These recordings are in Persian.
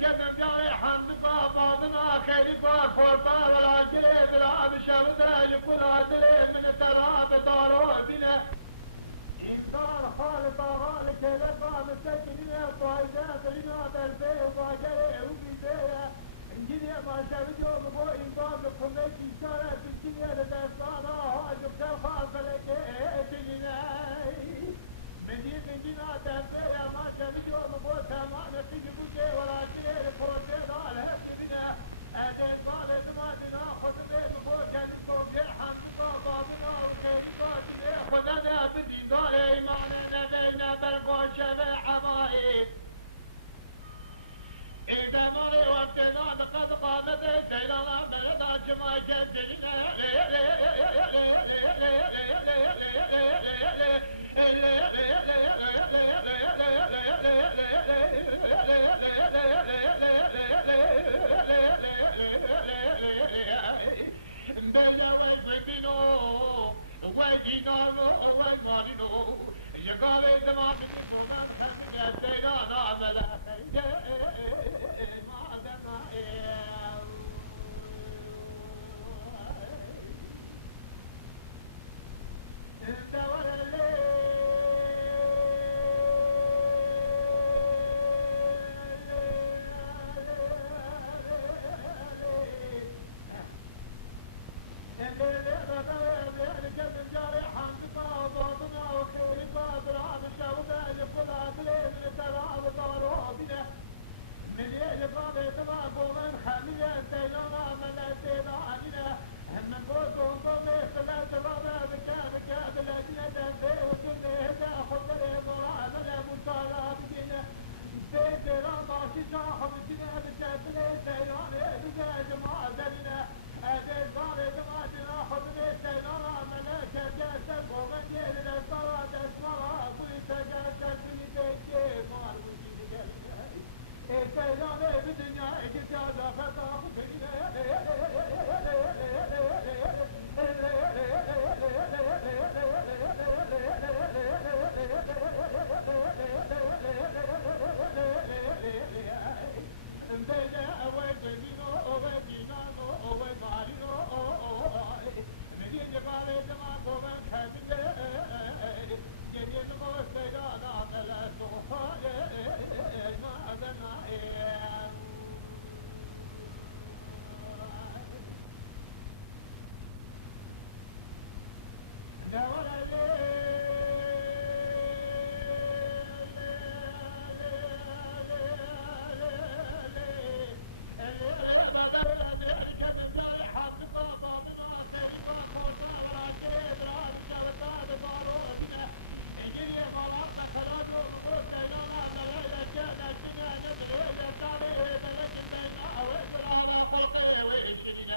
جزم جاري حمد فاضنا خير فورطا ولا جري بلا بشوده يقول هدلي من تراب دارو بنا إن دار خالق غالك لقى مستكنية فايدة قرينا بالبي وفاجري وبيدية انجلية ما شابد يوم بو إن دار لكم بيتي شارع بالجنية لدستانا هاجب شرخان فلكي تجناي مدين من جنا تنفيا ما شابد يوم بو سامان قيبوكي ولا جري لفوتي دار هدي بنا أدل قال دمادنا خدمة مبوجة لصوفي حمد بابنا وخيري قاتل خدنا بدين دار إيماننا بينا برقوشة حمائي إذا مالي وامتنا قد قامت سيلنا بلدا جمع جزلنا بيجا ويقبينو ويجينانو ويمارينو يقابي دماغ مني بومن خمد يا سيدان عمل خيدي ما زمائي دور الليل الجنن جاري حنفقا وضعضنا وخير قادر عن الشوذة يقول عدلي من التراب طارابنا من يلقى بيتماك ومن خمية سيلنا من الاتينا عننا هم نقولكم ضمي خلات الرابع بكا بالذين دفي ودني هدا خضر مرا من المصالة بجينا بيت راماشي شاخم جنا بكابلي سيلاني بجا جماعة زلنا أدل ظالي دمادنا خذني سيلنا ملاكة جاسل قومن يلي الصلاة اسمرا قولي تقاسل في بيتي مار وشي تقالي سيلاني بدنيا قلت يا زافتا خذني بيجا ويقبينو ويجينانو ويمارينو مدين قالي دماغ ومن خميني جنين غسيدانا ملاسو ما أذنا نور الليل من جاري حمد بابنا خيري فورطا ولا جري بلا بشوتا بدارو بنا انجلي مرات خلال ونقول سيلانا من الليلة كان الدنيا ندري إذا كان بلك البين أو إذن على خلقه وإشرين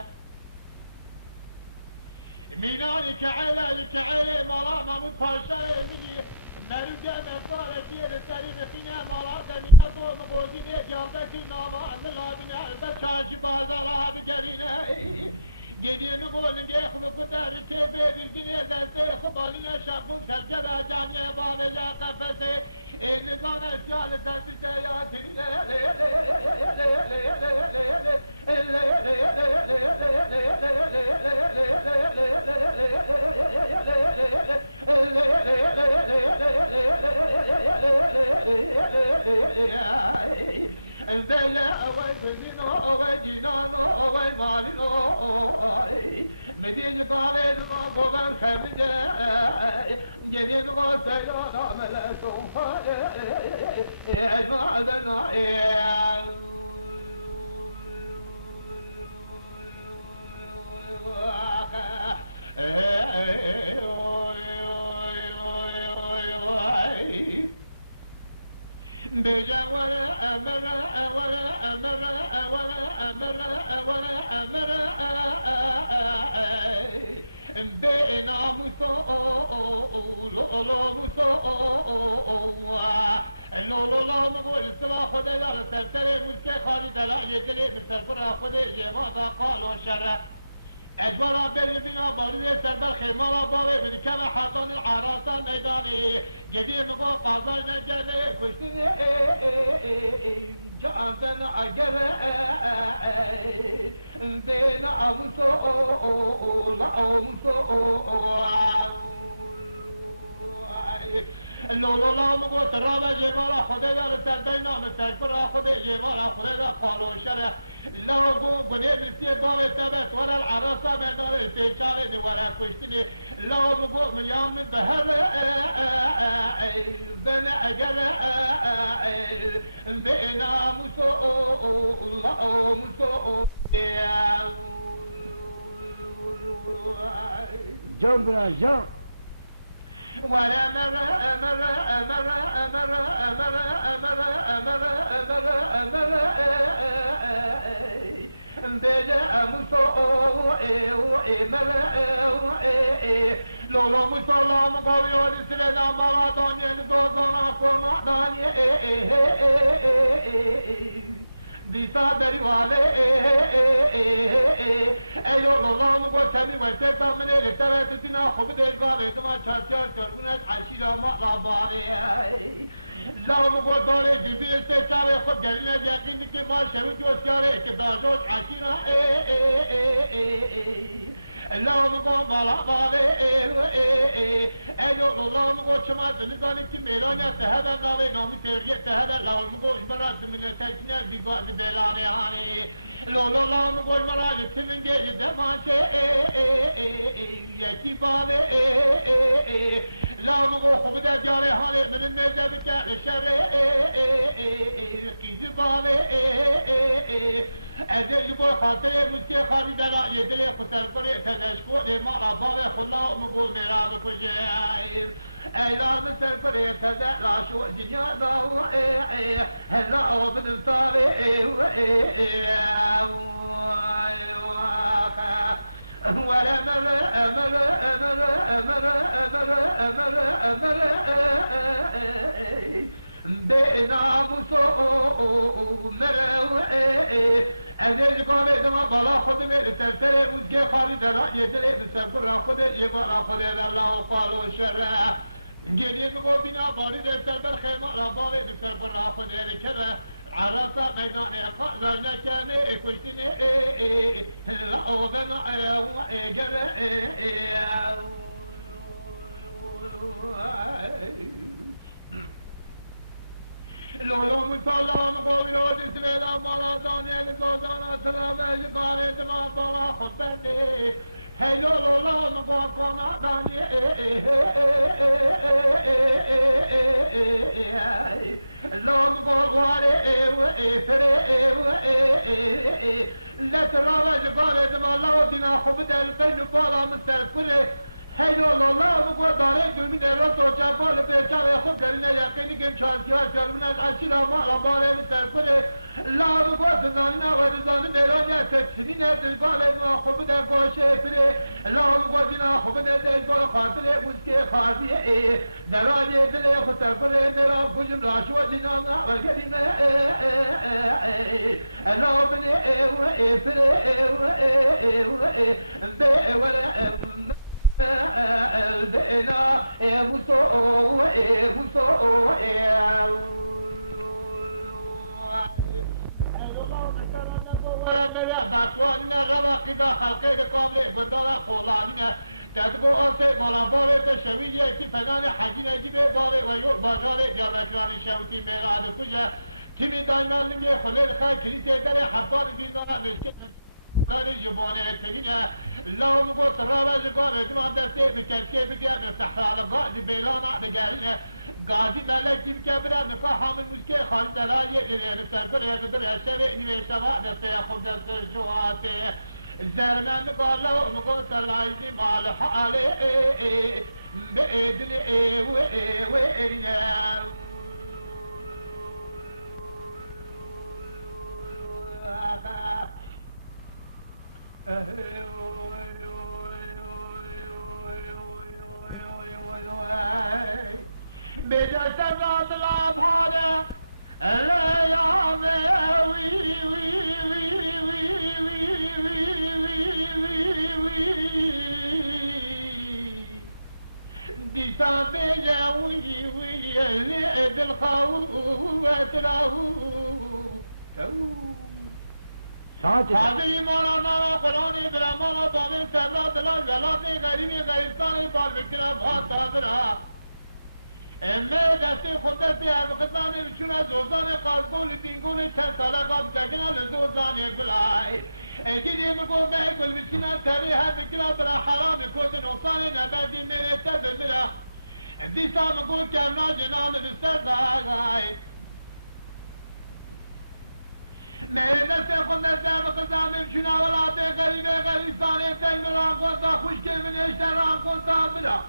ميناني كعيلي مرامة متفرشة مني مرجع مصارة جيل سرير خينا مراد من أطول مبوزين جالدك النوع من لابنا البشاش بازارها بقرينا قدي نقول نجيخ مقدار كيف الدنيا ذاتي خبالنا شاقون سجرة جانية بالي قفزي النظام السيال سلبتيات الزيا أوي بزينو أوي جينانو أوي مالينو مدين قالي ما قبل خمجة جدين غسيلنا ملسو ما ذنا بجا ولا أمر ولا أمر ولا أمر ولا أمر بينا مسؤول مسؤول لولو لا مقول سوا خود دار سرسر مسك خالد لا يدلي مثل قرا خود جواد قال وشر اجبارا بنا بارد سربر خیمارا باوی بنکم حسان العراسان میدانی گدی مگو قازای نگرده کشتین جانتن اگر بین آموسو لا آموسو لولو لا مگو ترابا جوارا خود دار سردینا مثل قرا خود جوارا خود دار قال وشر لا گو بده بسیه باوی تبت ورا العراسة مدار استيشاري دورا كشتني لا مقو من يوم بهر بن اجر بينا مسو الله مسو جان برا جان ولا مر امر امر امر امر امر امر امر بدا مسو امر لولو مسلم قوي سلام مالا دنيا زوزنا كما دنيا دیسا دری والے ایو لولام کو تمی وتے تمنے رتوت دینا خوب دل کا ویدما چارچار چرگنت عشیرا ما بارے لام کو دورے جبی سے چاوے خود گرنے یقین کہ ما شوی جو چارے کہ داجوش عشیرا لام کو مالا بارے ایو لولام کو چما دنیزانی کی میرانیا تہدا ناوے نامی ترگی تہدا لام کو اشبرا زمینہ تکنیا دیگا بلانه هانی لولو لام گل مرا جتمنگه دمانچه یکی باوه لام گو خوب در جاره هانی من نجب که شر قیزی باوه از جبو خاطر مسکی خانی دلا یدل خسر کنه تدشکو ده مارا باوه خلا مگو میراد کجه اعلان سر پر تدلا شو دنیا داو هلا عبد صالح ولا مر امر امر امر امر امر امر بينا مسو مرو ازيد قامه دما بالا خود میره سرسر موزگه خالی درا یدله بسر را خود یبارا خود الله قال و شر گریه مگو بینا باری در سر بر خیمه را باوی بسر را خود رکره عرصة ميدان قادر نكاني كويتني لا وبنا جل لولو مسلم قوي ودي سبيلا مالا دانيال زوزانا سرابي قاري ما بالا خبرني هلو لولو مقول كنا داني لو مقول واري فري لا تراوج قاري ما لو دينا خبد البين بالا مستقبله هلو لولا بقول دارين دومين الرسول جابال بيجا يخوف قالنا يقيني كم شاركيا شارمنا عشرة ما ربارين سرقله لا بقول تزاننا وتزان ديرانيا تكسرين تلقال ما خوب ده قوشة فري لا بقول دينا خوب ده تلقال خاطره مسكي خاطيه دراجة دلي خسرقله مرا كجم لاشوا دينا وقالنا لا بني فري بي ولا البئنا مسوء باتواننا رواقدا خلقه قابل بدارا خولانینا تدبو آسه مالا باوه تشویه که فنان حجی نجیبه باوه و یور باجاره جارکرانی شوتی میراد کجا تیمی دایمان لنگه خلال خواه کلیسه در حبار دیدانا نشکت داری جبانه ترینه لهم قلت رابع جگار ادوان دسته بکشکه بگه به صحرا قاعد بیلانا بگرینه قاضی ملک دیم که برد نکا حامل مسکه خالد دلایه لیلی سرگر یدر اشتره نیوه شوا دسته خود دسته جواته زرمن نکا لهم قلت لایزی مال حاله بإذن وإنه بجسد الله بهذا الأيام وي وي وي وي وي وي وي ديسا بيجا وي وي اللي الخوات راهو حاضری مولانا قرآن برامانا بامین سبرا دلال ولاد غریبی غریبستان بار بکرم بخواست آبرا امه دستی خودتی ابخزانی بچونه زوزان قلبول بینگول چند ساله قاب چکنه لزوزانی گلای اگیدی مگو به گل بچینه تری هر بکرم برا حرام کود نقصان نبردی میره تب میره دیسا مگو کرنا جنان بسر داغای میره دستی خودتی ابخزانی بچونه ولاد غریبی غریبستانی تیمران کنتا خوشکی منیشتر ران کنتا برا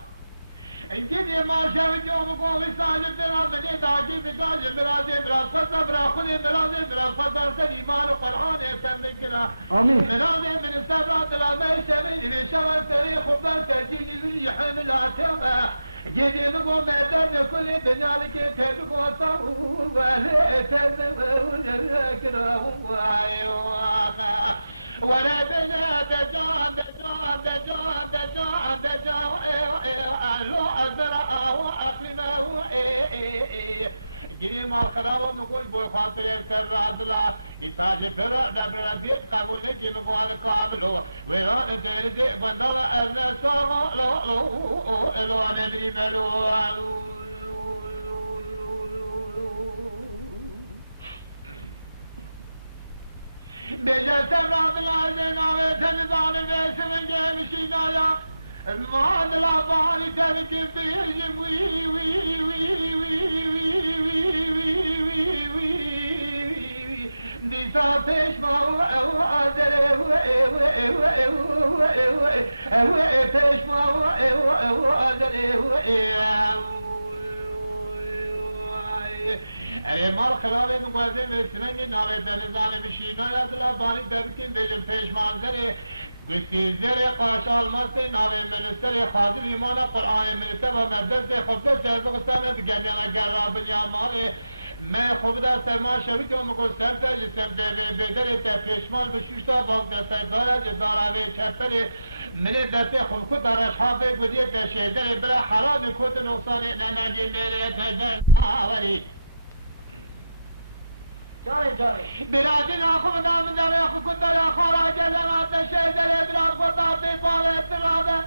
انجيني ما شاوي يوم قوي ساجد برا مني داجي بقاج برازي براز خزا برا خوني برازي براز خزا سليمان القرآن يتم بكرا آمين برازي من السبرات لا ما يشمي بشمال سري خبا سجيني بني حمل تما جيني مقوم مدن كل دنيا لك تدقو طول ولا تزور كرا هو عيوخا ولا بنا دجان دجان دجان دجان دجان لو أزرع وأقلمه جري ما خلاص نقول بخاطر سر عدلا يساج فرع دبر بيت قبول نجي مقال قابلو ويران تيرجي بندلا أرنا سوا لو لو لو أنا ملو بيجا سر عدلا زينا بتنزان بيسمن جيمشي نايا ما لا بالي ترجم بيجم وي وي وي وي ديساتش ما هو أزره وقفش ما هو أزره اي مال خلال مقدم اسمني ناوي دنزاني بشينا يدلا بالي دركين بيجم فيش مالزره قلتي زري قاشال مستي ناوي منستري خادم إيمانا قرآن منستبا مدرسي خبتة بغسامة قميانا قرابن يا مالي ما خبدا سرما شويت يوم کو سبدا جسم ده بدر تفشمال بشوشتا باق دست داره جدارا و چپل من دست خم کو درش حافظ گدی تشیدر برا حرام کو نقصان ننادی میره تجر آوری جاري جاري برادنا خم دام دام خو كنت يا خارا جلنا تشیدر برا قطع ببال ترابه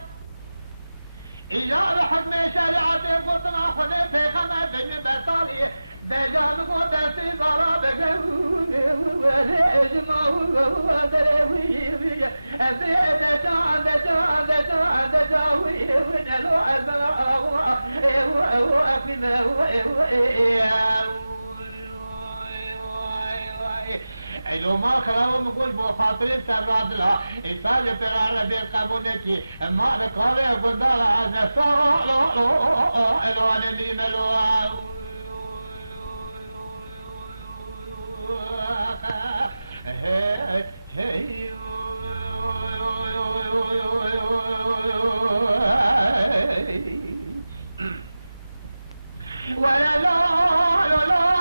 ایجاد حکم شریعت قطنا خونه پیغمبر دین بسالی بجان کو دستی زارا بگونه ولی اجماع و دروی از دجان دجان دجان دجاوی ونلو ازرا و اقيمه ایلو ما خلاص نقول بخاطر سر عدلا ایساج پیران بین قبول کی ما رقابه گندالا از نسا ایلو انمی ملو hey hey ولا لا لا لا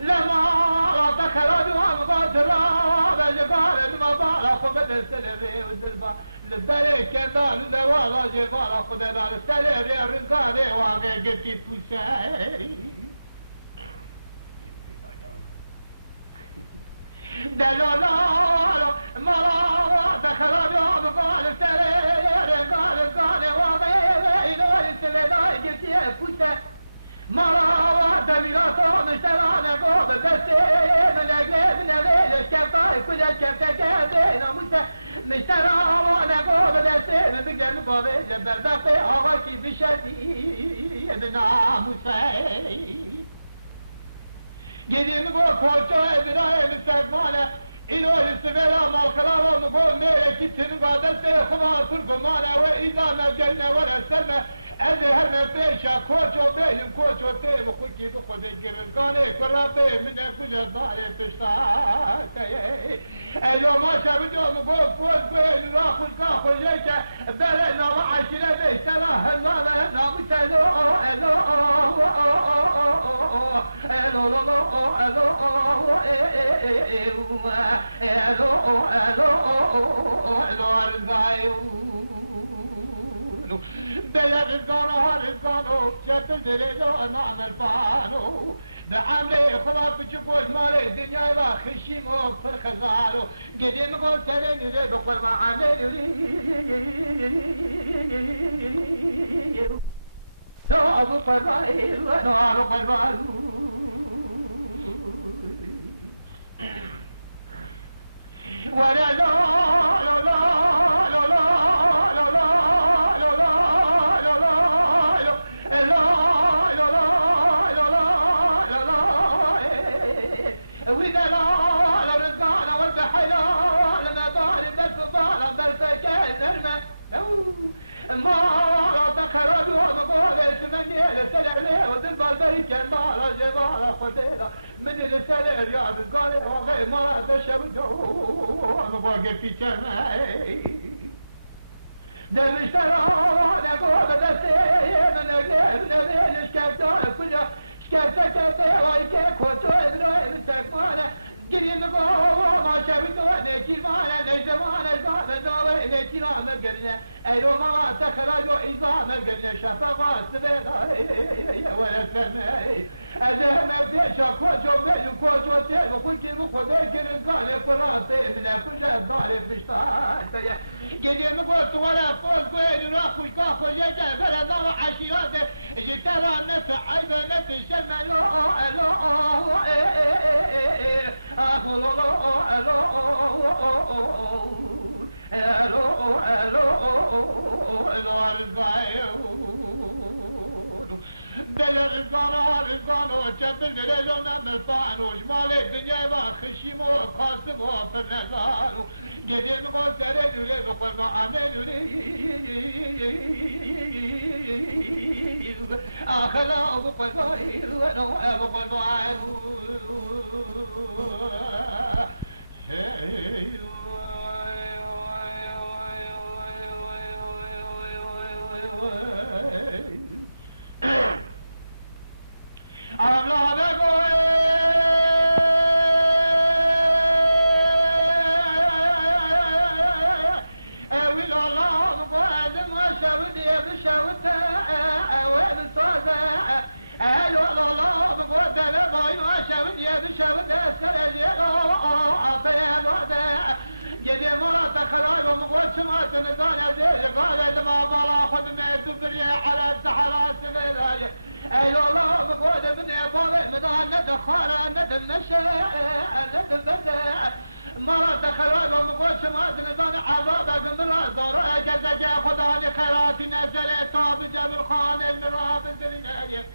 لما لا تخرج ومقاتلا بجبار المبارا خبد السلبي والدربا للدريك كان للوالا جبارا خد دار السلبي الرزقاني واقع قلتي فوساي دلولا ما تخرج ومقاتلا السلبي قال واقع إلى السلبي قلتي فوساي مرا دميراتو مشترانه قوب دستي من اجل من غيرش كفاي كل كفتا كابينا مشترانه قوب دستي من بجن قوب جبل بقي اواكي بشدي ابنا موسى جدي مقول كوچو ابراهيم استقباله اینو استفاده مالکلا و مقول میره کی تن قادسته خوا ترکمانه و ایزا مجرنه و رسمه از هر مپیشا کوچو بیلم کوچو تی بخوکی بخوده گرزگانه کرابه منه کجا داره پشتاکه ایلو ما شبیدو مقول فوز گوین را خوشگاه خوشه که بله نام عشیره بیشتلا هنزانه نام سلو الو رزقانو رزقانو شبل دليلو نعمل فانو بعمري خلاص بتشوفوا مال الدنيا لا خشيمو فرخزالو قديم قول سرني لي بقول ما عمل لو ابو فرائي وانا ابو فرائي ولا لا لا لا لا لا ما تخرج ومقول اسمني لسلالي وتلبى البركة ما جبال خديرة من السلال يا رجال وغير ما تشبدو انا باقي في جماعي ده بشترى نقول بدستي من نبيل الشكتان كله شكتك ويكك وتوبنو بسكمانه قريب قوة ما شبتوا نكيل معنا نجدوانا إزامة دواء نكيل مقلنا أيلو ما تخرجوا إزامة قلنا شفاقات سبيدا ولا سماء أدهم بيشا كوجو بيلو كوجو تيلو كوجي مخو بيكر القاني قرابي منا كجا الضاري بشتان قريب قلت ولا فوز قوين راخوش كاخو جيجا بلا ضوء عشيرات جترى نفع عيبا نفع شلما لو رزقانو جبل دريزو نعمل فانو جمال الدنيا وخشيمو قاسمو فرنزانو قديم قول سرد ولي بقول ما عمل آخلا بقول ما بقول ما جدي مرة تخلال ومقود شمات نزان زيل قال لما بلا خد ما الدبرية على السحرات سبيلاية ايلو الله مقود ابن ابوي مدان ندخال ندم نشا ندم بدع مرة تخلال ومقود شمات نزان عذاب قمرا زورا جزجا خداني خيرات نزل صاب جبل خان المراب الزليناية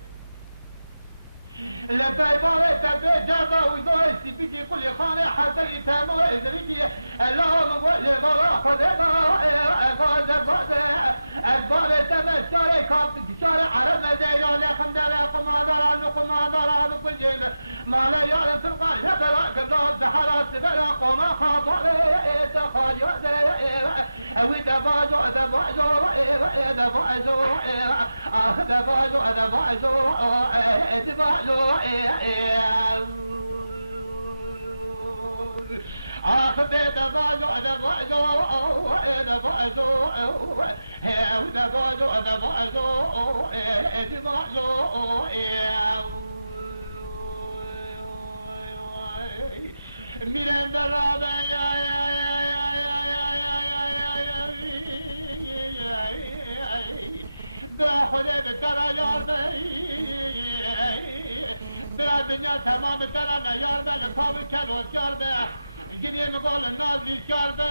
لبايباري تبي جابا وزوي سيبكي كل خانة حسن تامو إزريكي اللهم قولي غلا خدنا غازة أدباري تمسكاري كابتك شاري عربنا زيلو لكم دلاكم قمادارا بكل جيم ما لا يعلم في القرن هبرا قبضات زحرات سبرا قوما خاباري تخالي ودباجو آخذ دباجو میرم در رابع برا خدا بترا یار برا دنیا تمام ترا نیار به لکاوی کلوس یار به گریه مقال نازلی یار به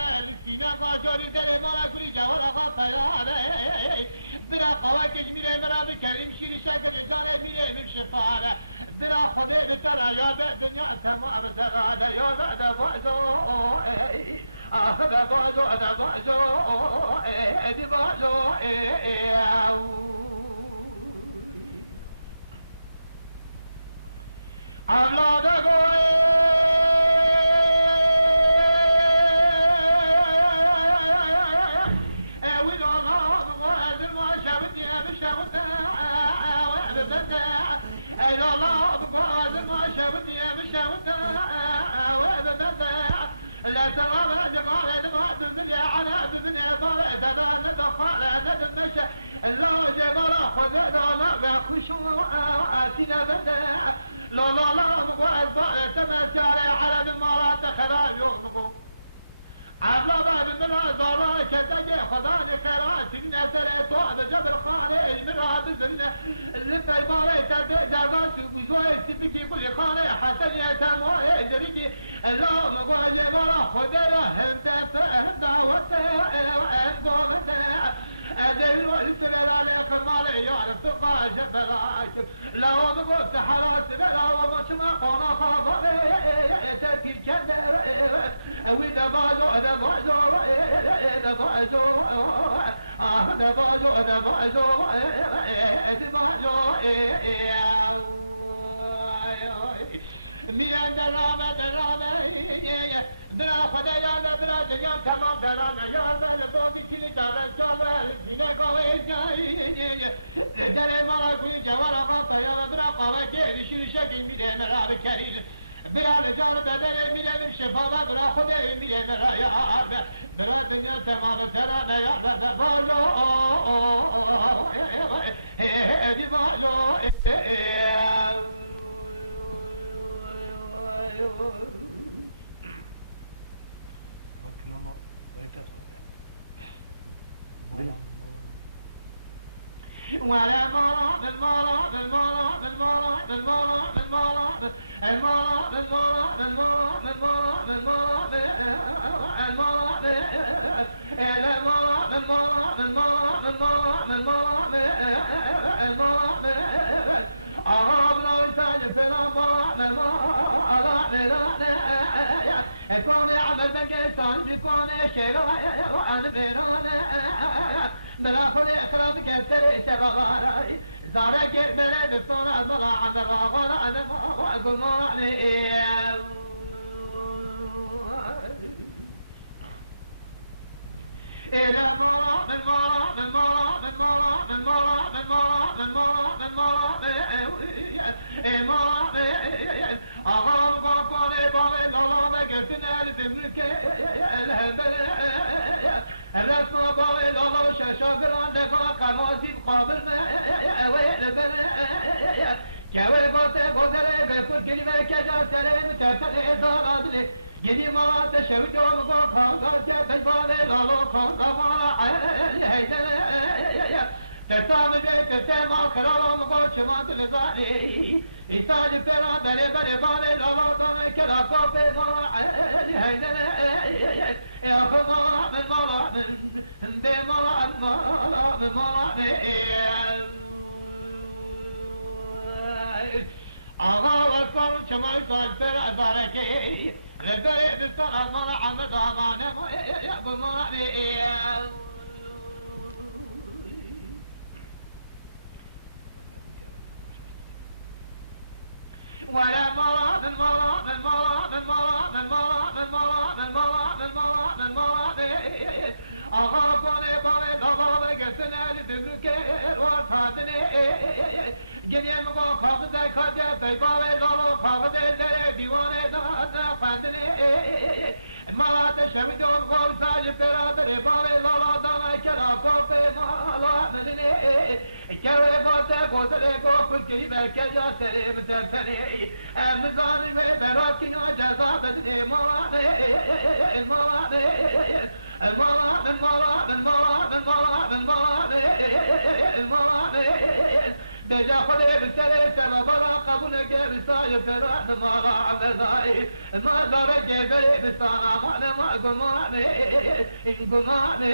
سینه قاجاری در مالا کلی جوار آقا پیاده برا قواکج میره مرا بکریم شیر شکر جانه میره میم شفاره برا خدا بتر یاد دنیا تمام بتر یاد دوازو آخ دوازو دوازو اولاد گوی ویل الله بقول ما شبتنا بشوتا وبدا ویل الله بقول ما شبتنا بشوتا وبدا لا ترى بعد قال دمعت من على ابن عبارة دبان دخل ندم مشى الله جبر خذنا ما بخشوا آتنا بدا لا لا لا مقعد بقى تمشى على بالمرات خلال يوم عبلا باب من زارا كتجي خداني خيرات من أسرة بجبر خانة من بزلنا اللي بيبالي تبع دابات وزوي تبكي كل خانة حسن يتموه جريكي الله مقوى جبرا خدايا هم تفهم دعوته وان قومته أدل والسبل عليك المالي يعرف تلقى جبراك لو مقوى حراس بلا ومسمى قونا خبري تأتي كذا وإذا بالو دبازو میان درامه برا خدا یاد برا دنیا تمام درامه یاد بل بودی کنی داره چاله دینه گاوه در ما کوی جوار آقا پیام برا قوه که شکی میره مرا بکرید برا رجال بدر میره شفا برا خدا میره مرا یار برا دنیا تمام درامه یار برا باجو دی باجو ولا مالا بالمالا بالمالا بالمالا بالمالا بالمالا بالمالا بالمالا بالمالا بالمالا بالمالا بالمالا بالمالا بالمالا أهابنا يساج فلا ما كوني عمل بنجستان جكوني شيرو وأنا بيرانا بلا خلي أخراب كتري شباباراي زارك بلد صنع ملا عمل وغلا أنا ما أقول ما إلى مالا من مالا من مالا من مالا من مالا من مالا من مالا من مالا أغام قاقوني بالي لالا مقتنا لبملك الهبل الرسم بالي لالا شاشاقران دفا قماسي مقابل ما ويل بنا كوي باتي بوزلي بكل كلمة كجا سليم تبتلي ضرابني جدي مرات شوي يوم قاقا جبي بالي لالا قاقا مالا عالي هيدنا تسامي جاي تسامي خلال مقول شمات لزاني إيساج فلا بلي بلي بالي لالا داني كلا قوفي مالا عالي هيدنا يا أخو مالا من مالا من بي مالا من مالا من مالا آغا وكبر كما يصال فرع باركي لبري بالصلاة مالا عمد وعمانا ما يأبو مالي ولا مرا من مرا من مرا من مرا من مرا من مرا من مرا من مرا من مرا أغاقوني بابي لغابي قسنا لبملكي الوفاتني جنيا مقو خاقزي كاجة في بابي لولو خاقزي زري ديواني ناسنا خاندني مرا تشويدون غوزاج فرابري بابي لولو دانا كلا فوفي مالا مني كوي فوتي غوزري غوفل كيبا كجا سري متنتني مزاني براكي جزا بدني مراني مراني المرا من مرا من مرا من مرا من مرا المرا دجا خدي بسري سما برا قبولك بساي فرا مرا عمداي ما درك بري بسانا ما قماني قماني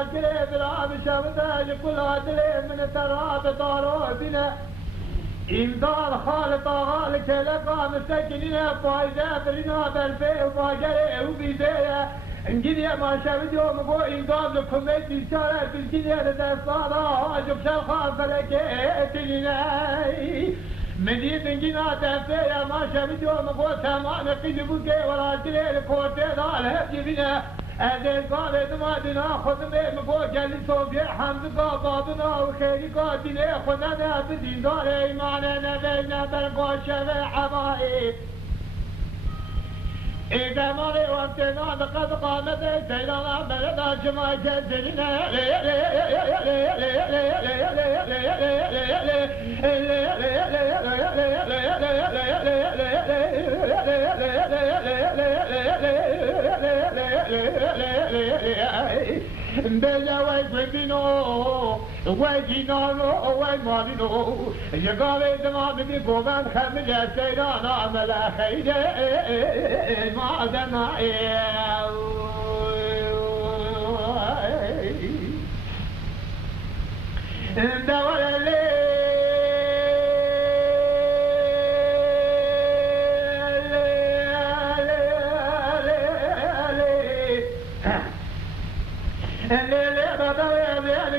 والعجل بالعاب شبده لكل عدل من تراب دارو بنا إمدار خالط غالك لقى مسكنين فايدة برنا بالفي وفاجر وبيزايا انجليا ما شافت يوم قو إمدار لكم بيتي شارع تنجليا لدستانا هاجب شرخان فلكيتنا مدينة انجينا تنفيا ما شافت يوم قو تمام قلبك والعجل لكورتي دالها بنا أذن قال دمادنا خدمة مبوك للصوفيا حمدك بابنا وخيرك دلي خدنا بزندار إيماننا بينا برقو شبه حبائي إذا مري وابتنا لقد قامت سيلانا بلدا جمع جزرنا بينا ويقبلنا ويجينا ويمالنا يقال دماء من قومان خمجة سيلانا ملا خيجة ما دنا دور الليل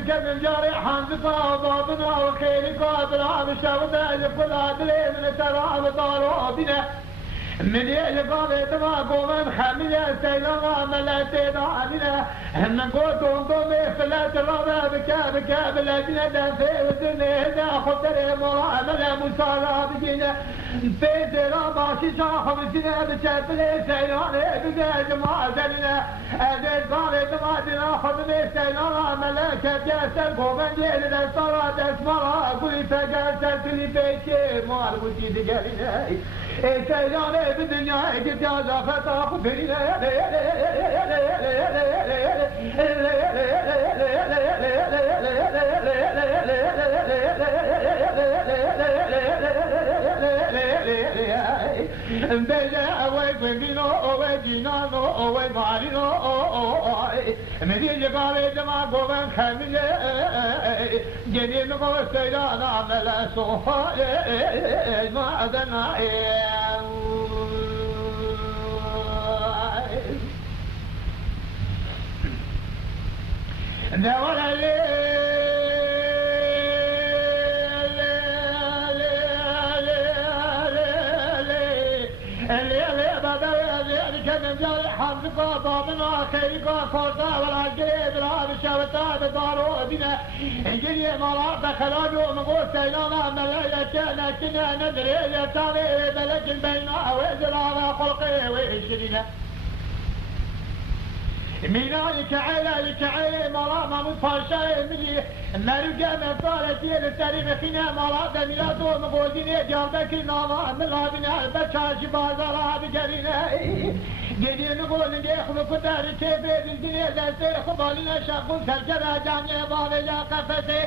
كان جاري حمزة ضابنا وخيري قادر عام شاونا يقول عدلي من التراب طالبنا من يلقى دماء قومن خمية سيلانا ملا سيدا عننا هم نقول دون دومي فلا ترابا بكا بلادنا دافي وزنه دا خطر مرا ملا مصارا بجينا بيزرا باشي شاخ بسنا بكابلي سيلانا بقى جماعة زننا أدر قاري دمادنا خدمي سيلانا ملا كبجاسا قومن يلد الصلاة اسمرا قولي فقار سلسلي بيكي ماربوتي دقالنا سيلانا بالدنيا قد يازا فتاق فرينا بيجا اوي بندينو اوي جينانو اوي مارينو مدين جقالي جمع قومن خميجة جنين مقو سيلانا ملا سوها ما أدنا دور الليل بدوي كان جاري حمزة ضامنا خيرك فردا والعجل براب شوتا بدارو بنا انجلي مرات خلاجو مقو سيلانا ملايا كنا ندري يا كاري ملك بينا وزر على خلقي وإشرنا ميلاني كعيلة مرامة متفرشة مني مرجع مفارتي للتاريخ خنا مرات ميلادو مقودين جالبك ناما ملا بنا بچاش بازارا بجرينا جديد نقول نجيخ مكتار كبير الجنيه دسته خبالنا شاقو سرجرا جانيه باوجا قفسه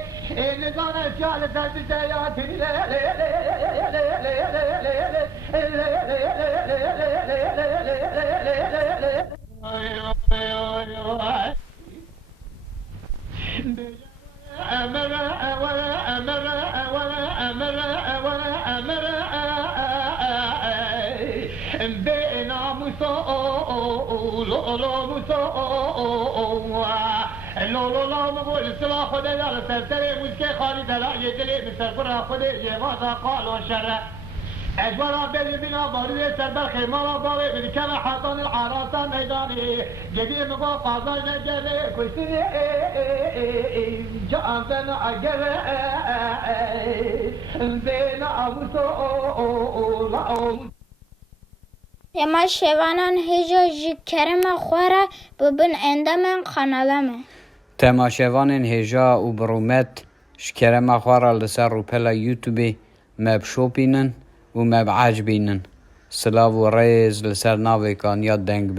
نظام السيال تسجيات بينا مسؤول لولو لا مقول السما خد لا تبتلي مسكي خالد لا يدلي بالسفر خد يماذا قالوا شر أجبر بين بنا بارد سبر خمارا باوي من كما حضن العراس ميداني جديد مقو فاضل نجمي كشتني جانتنا أجر بينا مسؤول يما شوانان هجا جي كرم خوارا ببن عندما خنالمه تماشاوان هجا و برومت شكرم خوارا لسر روپلا يوتيوبي مب شوبينن و مب عجبينن سلاو و ريز لسر ناوي كان ياد دنگ